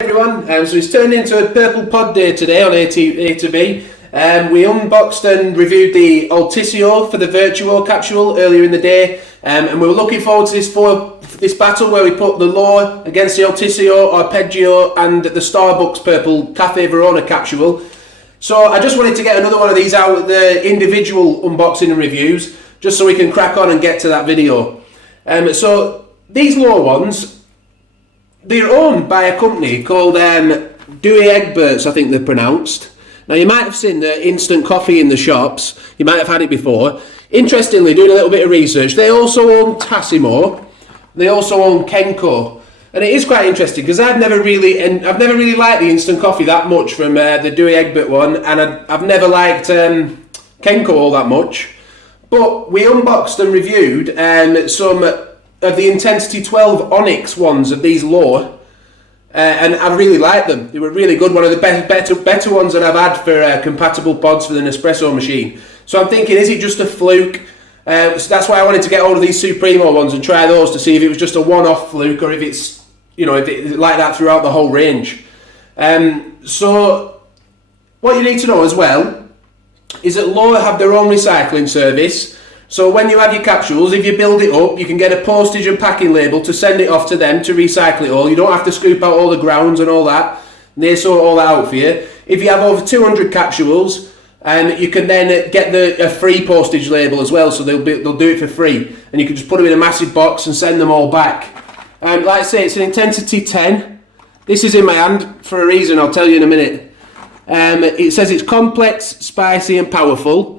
Everyone, so it's turned into a purple pod day today on A to B. We unboxed and reviewed the Altisio for the Virtuo capsule earlier in the day, and we were looking forward to this battle where we put the L'or against the Altisio, Arpeggio, and the Starbucks purple Cafe Verona capsule. So I just wanted to get another one of these out, the individual unboxing and reviews, just so we can crack on and get to that video. So these L'or ones, they're owned by a company called Dewey Egberts, I think they're pronounced. Now you might have seen the instant coffee in the shops, you might have had it before. Interestingly, doing a little bit of research, they also own Tassimo, they also own Kenko. And it is quite interesting because I've never really liked the instant coffee that much from the Dewey Egbert one, and I've never liked Kenko all that much. But we unboxed and reviewed some of the Intensity 12 Onyx ones of these L'or, and I really liked them. They were really good, one of the better ones that I've had for compatible pods for the Nespresso machine. So I'm thinking, is it just a fluke? So that's why I wanted to get hold of these Supremo ones and try those to see if it was just a one-off fluke or if it's, if it's like that throughout the whole range. So what you need to know as well is that L'or have their own recycling service. So when you have your capsules, if you build it up, you can get a postage and packing label to send it off to them to recycle it all. You don't have to scoop out all the grounds and all that. And they sort all that out for you. If you have over 200 capsules, you can then get a free postage label as well. So they'll do it for free, and you can just put them in a massive box and send them all back. Like I say, it's an Intensity 10. This is in my hand for a reason. I'll tell you in a minute. It says it's complex, spicy, and powerful.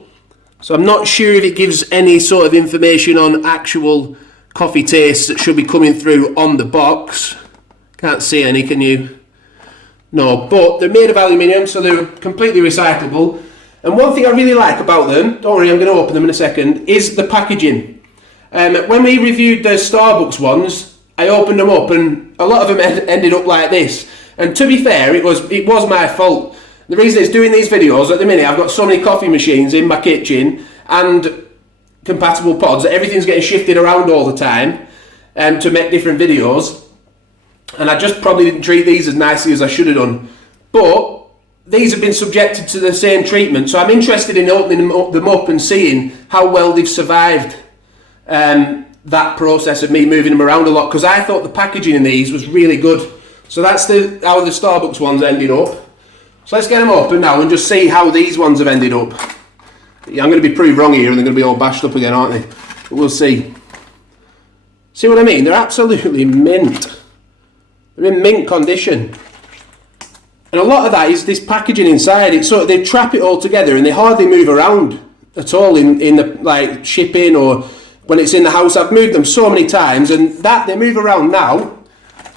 So I'm not sure if it gives any sort of information on actual coffee tastes that should be coming through on the box. Can't see any, can you? No, but they're made of aluminium, so they're completely recyclable. And one thing I really like about them, don't worry, I'm going to open them in a second, is the packaging. When we reviewed the Starbucks ones, I opened them up and a lot of them ended up like this. And to be fair, it was my fault. The reason it's doing these videos, at the minute I've got so many coffee machines in my kitchen and compatible pods that everything's getting shifted around all the time to make different videos, and I just probably didn't treat these as nicely as I should have done. But these have been subjected to the same treatment, so I'm interested in opening them up and seeing how well they've survived that process of me moving them around a lot, because I thought the packaging in these was really good. So that's how the Starbucks ones ended up. So let's get them open now and just see how these ones have ended up. Yeah, I'm going to be proved wrong here and they're going to be all bashed up again, aren't they? But we'll see. See what I mean? They're absolutely mint. They're in mint condition. And a lot of that is this packaging inside. It's sort of, they trap it all together and they hardly move around at all in the shipping or when it's in the house. I've moved them so many times and that they move around now.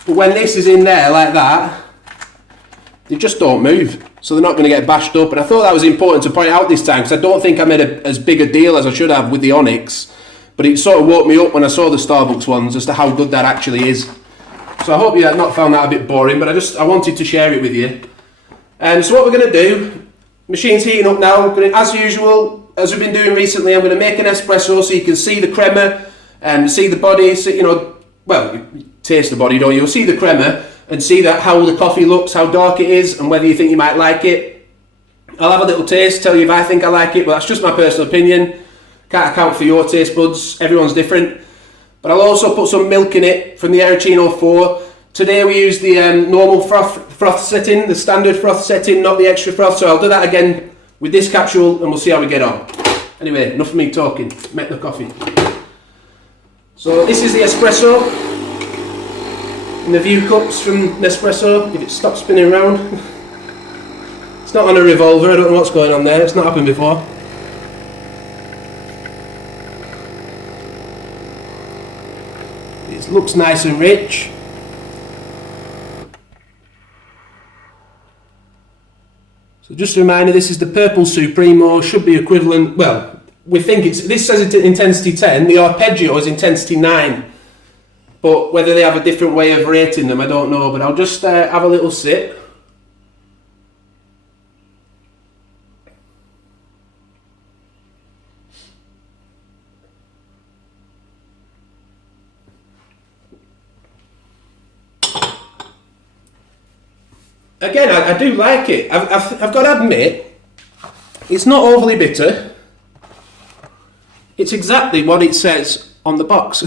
But when this is in there like that, they just don't move, so they're not going to get bashed up. And I thought that was important to point out this time, because I don't think I made as big a deal as I should have with the Onyx, but it sort of woke me up when I saw the Starbucks ones as to how good that actually is. So I hope you have not found that a bit boring, but I wanted to share it with you. So what we're going to do, machine's heating up now. As usual, as we've been doing recently, I'm going to make an espresso so you can see the crema and see the body. So, you taste the body, don't you? You'll see the crema and see how the coffee looks, how dark it is, and whether you think you might like it. I'll have a little taste, tell you if I think I like it, but that's just my personal opinion. Can't account for your taste buds, everyone's different. But I'll also put some milk in it from the Arancino 4. Today we use the normal froth setting, the standard froth setting, not the extra froth, so I'll do that again with this capsule and we'll see how we get on. Anyway, enough of me talking, make the coffee. So this is the espresso in the view cups from Nespresso, if it stops spinning around. It's not on a revolver, I don't know what's going on there, it's not happened before. It looks nice and rich. So just a reminder, this is the purple Supremo, should be equivalent, well, we think this says it's Intensity 10, the Arpeggio is Intensity 9. But whether they have a different way of rating them, I don't know. But I'll just have a little sip. again, I do like it. I've got to admit, it's not overly bitter. It's exactly what it says on the box.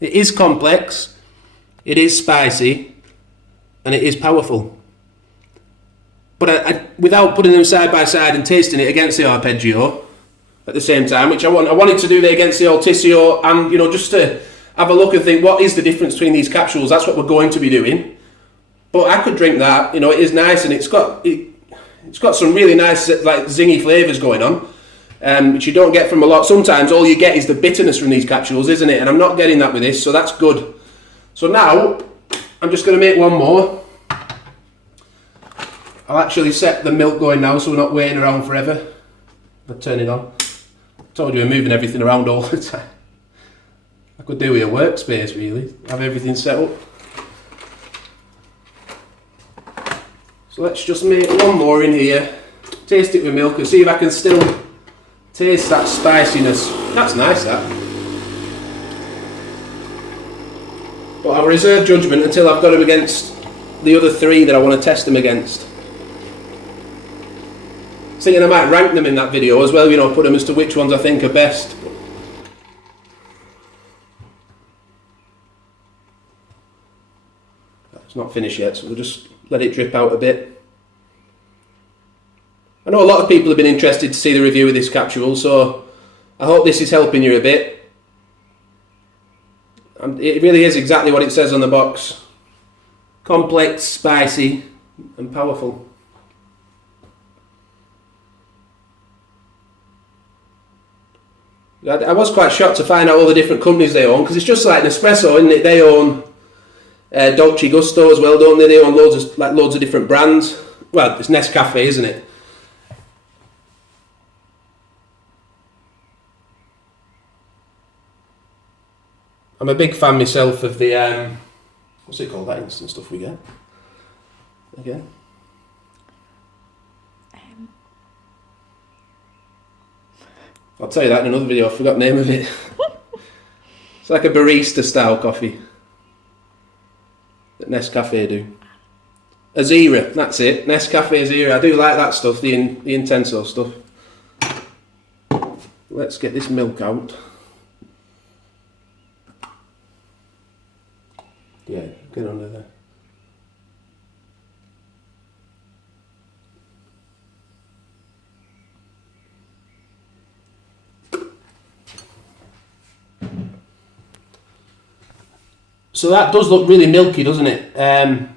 It is complex, it is spicy, and it is powerful. But without putting them side by side and tasting it against the arpeggio at the same time, which I wanted to do that against the Altisio, and just to have a look and think, what is the difference between these capsules? That's what we're going to be doing. But I could drink that. It is nice, and it's got some really nice like zingy flavours going on, which you don't get from a lot. Sometimes all you get is the bitterness from these capsules, isn't it? And I'm not getting that with this, so that's good. So now I'm just going to make one more. I'll actually set the milk going now, so we're not waiting around forever. I'll turn it on. I told you we're moving everything around all the time. I could do with a workspace, really. Have everything set up. So let's just make one more in here. Taste it with milk and see if I can still taste that spiciness. That's nice, that. But I'll reserve judgment until I've got them against the other three that I want to test them against. Thinking I might rank them in that video as well, put them as to which ones I think are best. It's not finished yet, so we'll just let it drip out a bit. I know a lot of people have been interested to see the review of this capsule, so I hope this is helping you a bit. It really is exactly what it says on the box. Complex, spicy, and powerful. I was quite shocked to find out all the different companies they own, because it's just like Nespresso, isn't it? They own Dolce Gusto as well, don't they? They own loads of different brands. Well, it's Nescafe, isn't it? I'm a big fan myself of the what's it called? That instant stuff we get again. I'll tell you that in another video. I forgot the name of it. It's like a barista style coffee that Nescafe do. Azira, that's it. Nescafe Azira. I do like that stuff, the Intenso stuff. Let's get this milk out. Yeah, get under there. So that does look really milky, doesn't it? I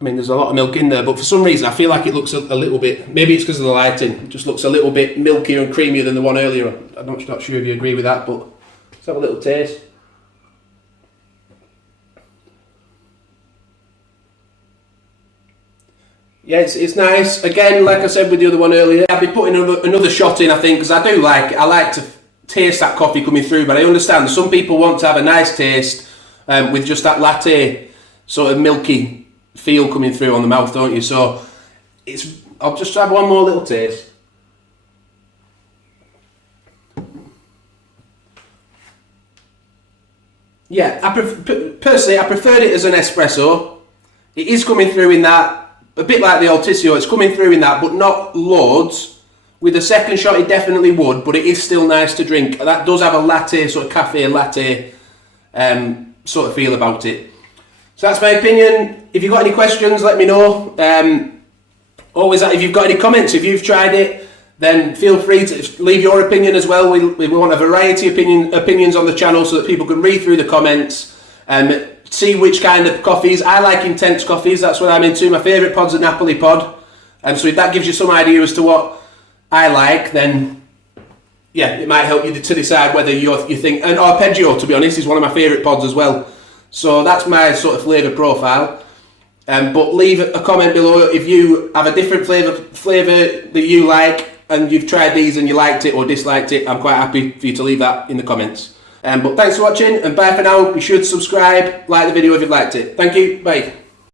mean, there's a lot of milk in there, but for some reason I feel like it looks a little bit, maybe it's because of the lighting, it just looks a little bit milkier and creamier than the one earlier. I'm not sure if you agree with that, but let's have a little taste. Yeah, it's nice. Again, like I said with the other one earlier, I'll be putting another shot in, I think, because I like to taste that coffee coming through, but I understand some people want to have a nice taste with just that latte sort of milky feel coming through on the mouth, don't you? So I'll just have one more little taste. Yeah, personally I preferred it as an espresso. It is coming through in that, a bit like the Altisio, it's coming through in that, but not loads. With a second shot it definitely would, but it is still nice to drink. That does have a latte, sort of cafe latte sort of feel about it. So that's my opinion. If you've got any questions, let me know. Always, if you've got any comments, if you've tried it, then feel free to leave your opinion as well. We want a variety of opinions on the channel so that people can read through the comments and see which kind of coffees. I like intense coffees, that's what I'm into. My favourite pod's a Napoli pod. And so if that gives you some idea as to what I like, then yeah, it might help you to decide whether you think, and arpeggio, to be honest, is one of my favourite pods as well. So that's my sort of flavour profile. But leave a comment below if you have a different flavour that you like and you've tried these and you liked it or disliked it. I'm quite happy for you to leave that in the comments. But thanks for watching, and bye for now. Be sure to subscribe, like the video if you've liked it. Thank you, bye.